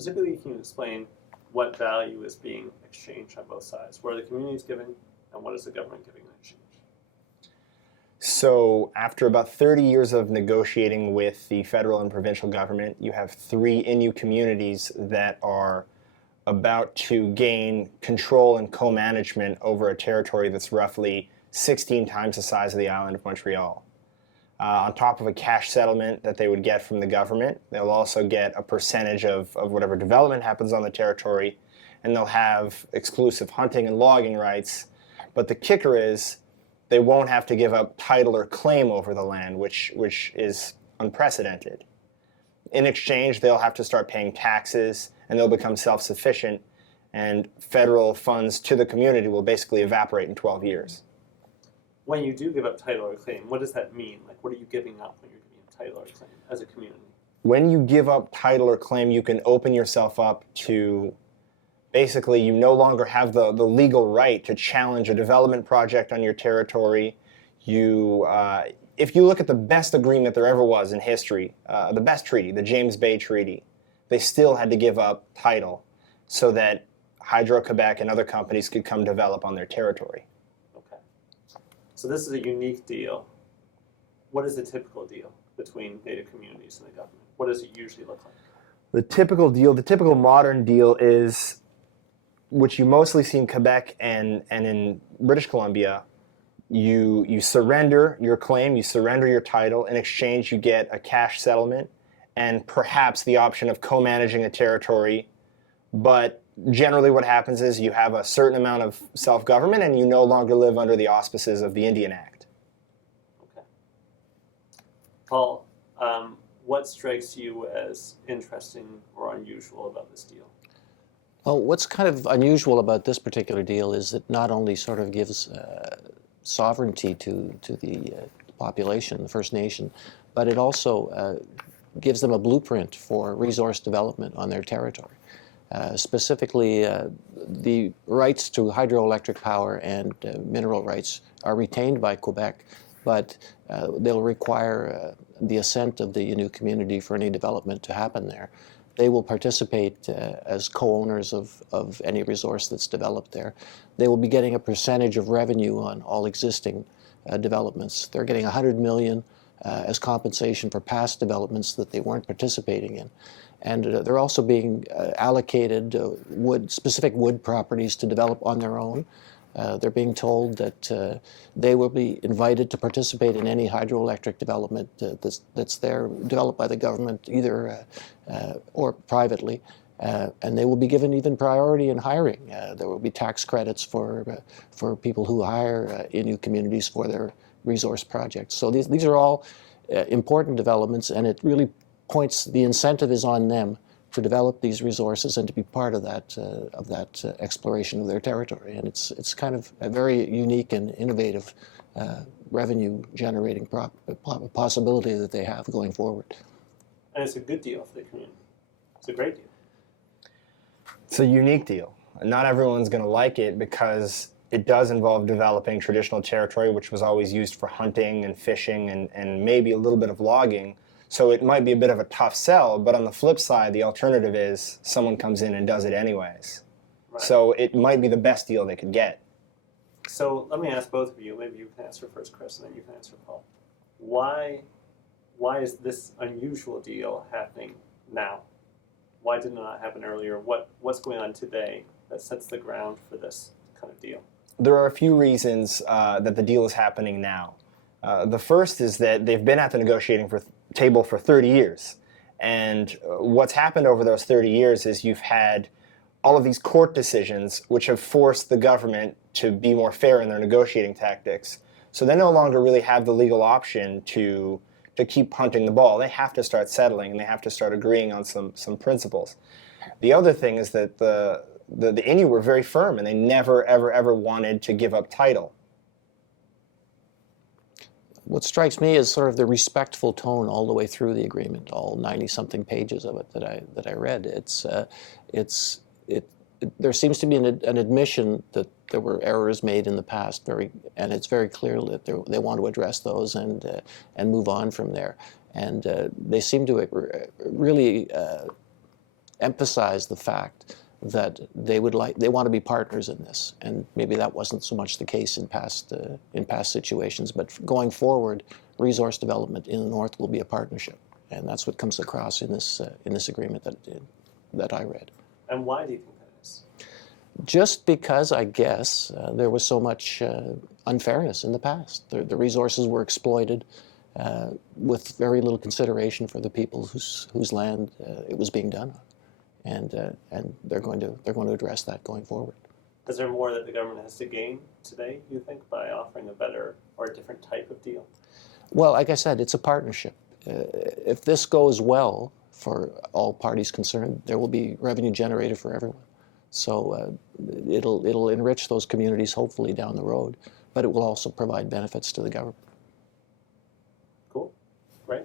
Specifically, can you explain what value is being exchanged on both sides? What are the communities giving, and what is the government giving in exchange? So after about 30 years of negotiating with the federal and provincial government, you have 3 Innu communities that are about to gain control and co-management over a territory that's roughly 16 times the size of the island of Montreal. On top of a cash settlement that they would get from the government, they'll also get a percentage of whatever development happens on the territory, and they'll have exclusive hunting and logging rights. But the kicker is they won't have to give up title or claim over the land, which is unprecedented. In exchange, they'll have to start paying taxes, and they'll become self-sufficient, and federal funds to the community will basically evaporate in 12 years. When you do give up title or claim, what does that mean? Like, what are you giving up when you're giving up title or claim as a community? When you give up title or claim, you can open yourself up to, basically, you no longer have the legal right to challenge a development project on your territory. If you look at the best agreement there ever was in history, the best treaty, the James Bay Treaty, they still had to give up title so that Hydro-Quebec and other companies could come develop on their territory. Okay. So this is a unique deal. What is the typical deal between Native communities and the government? What does it usually look like? The typical modern deal is, which you mostly see in Quebec and in British Columbia, you surrender your claim, you surrender your title. In exchange, you get a cash settlement and perhaps the option of co-managing a territory. But generally what happens is you have a certain amount of self-government and you no longer live under the auspices of the Indian Act. Okay. Paul, what strikes you as interesting or unusual about this deal? Well, what's kind of unusual about this particular deal is it not only sort of gives sovereignty to the population, the First Nation, but it also gives them a blueprint for resource development on their territory. Specifically, the rights to hydroelectric power and mineral rights are retained by Quebec, but they'll require the assent of the Innu community for any development to happen there. They will participate as co-owners of any resource that's developed there. They will be getting a percentage of revenue on all existing developments. They're getting $100 million as compensation for past developments that they weren't participating in. And they're also being allocated specific wood properties to develop on their own. They're being told that they will be invited to participate in any hydroelectric development that's there, developed by the government, either or privately. And they will be given even priority in hiring. There will be tax credits for people who hire Innu communities for their resource projects. So these are all important developments, and it really points, the incentive is on them to develop these resources and to be part of that exploration of their territory. And it's kind of a very unique and innovative revenue-generating possibility that they have going forward. And it's a good deal for the community. It's a great deal. It's a unique deal. Not everyone's going to like it because it does involve developing traditional territory, which was always used for hunting and fishing and maybe a little bit of logging. So it might be a bit of a tough sell, but on the flip side, the alternative is someone comes in and does it anyways. Right. So it might be the best deal they could get. So let me ask both of you, maybe you can answer first, Chris, and then you can answer Paul. Why is this unusual deal happening now? Why did it not happen earlier? What's going on today that sets the ground for this kind of deal? There are a few reasons that the deal is happening now. The first is that they've been at the negotiating table for 30 years. And what's happened over those 30 years is you've had all of these court decisions which have forced the government to be more fair in their negotiating tactics. So they no longer really have the legal option to keep punting the ball. They have to start settling, and they have to start agreeing on some principles. The other thing is that the Innu were very firm, and they never, ever, ever wanted to give up title. What strikes me is sort of the respectful tone all the way through the agreement, all 90-something pages of it that I read. There seems to be an admission that there were errors made in the past, and it's very clear that they want to address those and move on from there. And they seem to really emphasize the fact that they want to be partners in this, and maybe that wasn't so much the case in past situations. But going forward, resource development in the North will be a partnership, and that's what comes across in this agreement that I read. And why do you think that is? Just because I guess there was so much unfairness in the past. The resources were exploited with very little consideration for the people whose land it was being done on. And they're going to address that going forward. Is there more that the government has to gain today, you think, by offering a better or a different type of deal? Well, like I said, it's a partnership. If this goes well for all parties concerned, there will be revenue generated for everyone. So it'll enrich those communities hopefully down the road, but it will also provide benefits to the government.